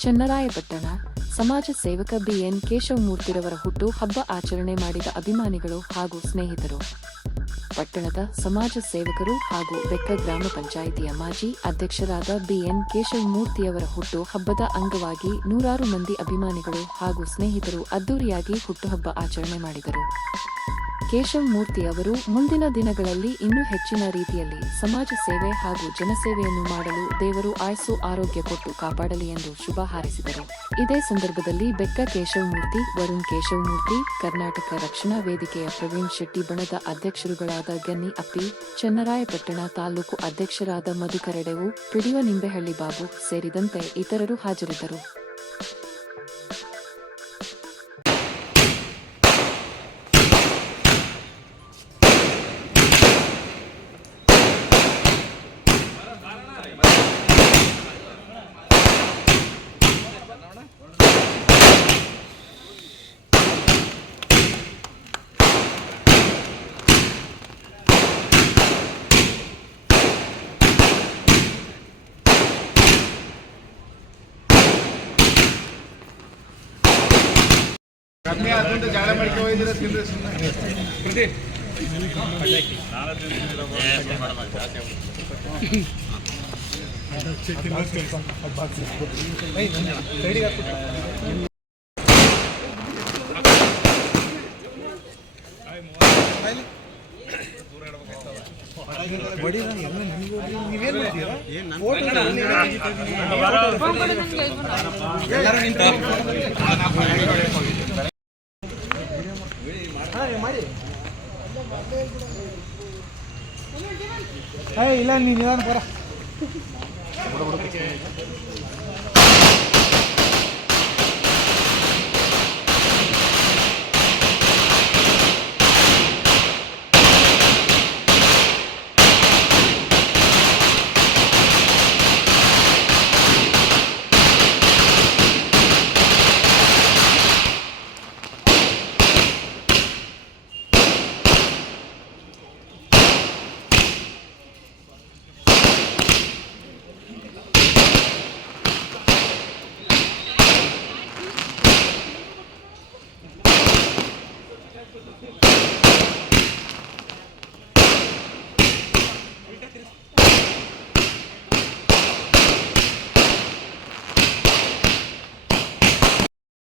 ಚನ್ನರಾಯಪಟ್ಟಣ ಸಮಾಜ ಸೇವಕ ಬಿಎನ್ ಕೇಶವಮೂರ್ತಿರವರ ಹುಟ್ಟು ಹಬ್ಬ ಆಚರಣೆ ಮಾಡಿದ ಅಭಿಮಾನಿಗಳು ಹಾಗೂ ಸ್ನೇಹಿತರು. ಪಟ್ಟಣದ ಸಮಾಜ ಸೇವಕರು ಹಾಗೂ ಬೆಕ್ಕ ಗ್ರಾಮ ಪಂಚಾಯಿತಿಯ ಮಾಜಿ ಅಧ್ಯಕ್ಷರಾದ ಬಿಎನ್ ಕೇಶವಮೂರ್ತಿಯವರ ಹುಟ್ಟು ಹಬ್ಬದ ಅಂಗವಾಗಿ ನೂರಾರು ಮಂದಿ ಅಭಿಮಾನಿಗಳು ಹಾಗೂ ಸ್ನೇಹಿತರು ಅದ್ದೂರಿಯಾಗಿ ಹುಟ್ಟುಹಬ್ಬ ಆಚರಣೆ ಮಾಡಿದರು. ಕೇಶವಮೂರ್ತಿ ಅವರು ಮುಂದಿನ ದಿನಗಳಲ್ಲಿ ಇನ್ನೂ ಹೆಚ್ಚಿನ ರೀತಿಯಲ್ಲಿ ಸಮಾಜ ಸೇವೆ ಹಾಗೂ ಜನಸೇವೆಯನ್ನು ಮಾಡಲು ದೇವರು ಆಯಸ್ಸು ಆರೋಗ್ಯ ಕೊಟ್ಟು ಕಾಪಾಡಲಿ ಎಂದು ಶುಭ ಹಾರೈಸಿದರು. ಇದೇ ಸಂದರ್ಭದಲ್ಲಿ ಬೆಕ್ಕ ಕೇಶವಮೂರ್ತಿ, ವರುಣ್ ಕೇಶವಮೂರ್ತಿ, ಕರ್ನಾಟಕ ರಕ್ಷಣಾ ವೇದಿಕೆಯ ಪ್ರವೀಣ್ ಶೆಟ್ಟಿ ಬಣದ ಅಧ್ಯಕ್ಷರುಗಳಾದ ಗನ್ನಿ ಅಪ್ಪಿ, ಚನ್ನರಾಯಪಟ್ಟಣ ತಾಲೂಕು ಅಧ್ಯಕ್ಷರಾದ ಮಧುಕರಡೆವು, ಪಿಡಿಒ ನಿಂಬೆಹಳ್ಳಿ ಬಾಬು ಸೇರಿದಂತೆ ಇತರರು ಹಾಜರಿದ್ದರು. ಕಮ್ಮಿ ಆದ್ರಿಂದ ಜಾಳ ಮಾಡ್ಕೊ ಹೋಗಿದ್ರೆ ತಿಂದ್ರೆ ನೀವೇನ್ ಮಾಡಿ ಇಲ್ಲ ನೀನು ನಿಧಾನ ಬರ